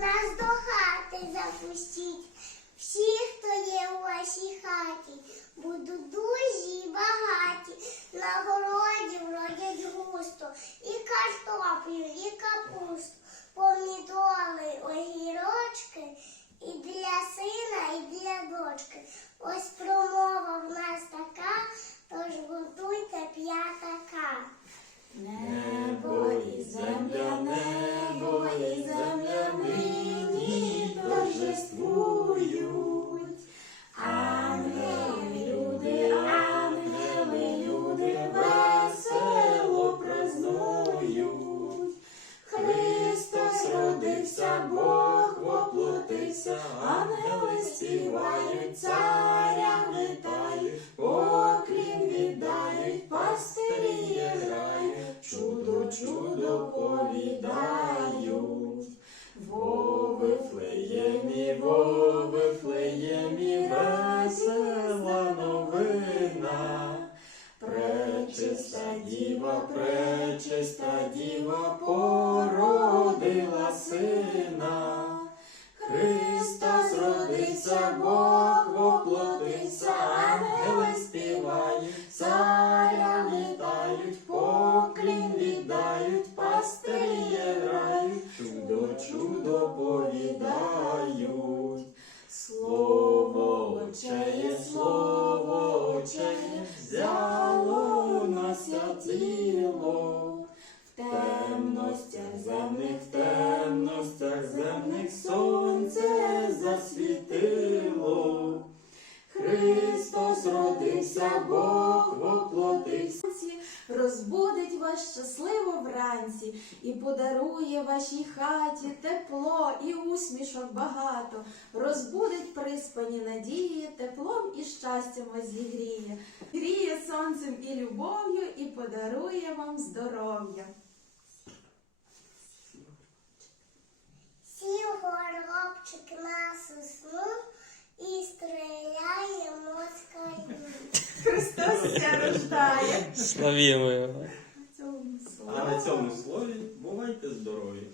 нас до хати запустіть. Всі, хто є у вашій хаті, будуть дуже і багаті. На городі вродять густо і картоплю, і капусту, помідори, огірочки і для сина, і для дочки. Воплотився, ангели співають, царя вітають, поклін віддають, пастирі грають, чудо, чудо повідають. Во Вифлеємі, во Вифлеємі, весела новина. Пречиста діва, пречиста діва породила чудо повідають. Слово очеє, слово очеє, взяло нася тіло. В темностях земних, в темностях земних сонце засвітило. Христос родився, Бог воплотився. Розбудить вас щасливо вранці і подарує вашій хаті тепло і усмішок багато. Розбудить приспані надії, теплом і щастям вас зігріє. Гріє сонцем і любов'ю і подарує вам здоров'я. Сів горобчик на сосну і стріляє москалю. Христос ся рождає. Славімо його. В цьому слові. А на цьому слові бувайте здорові!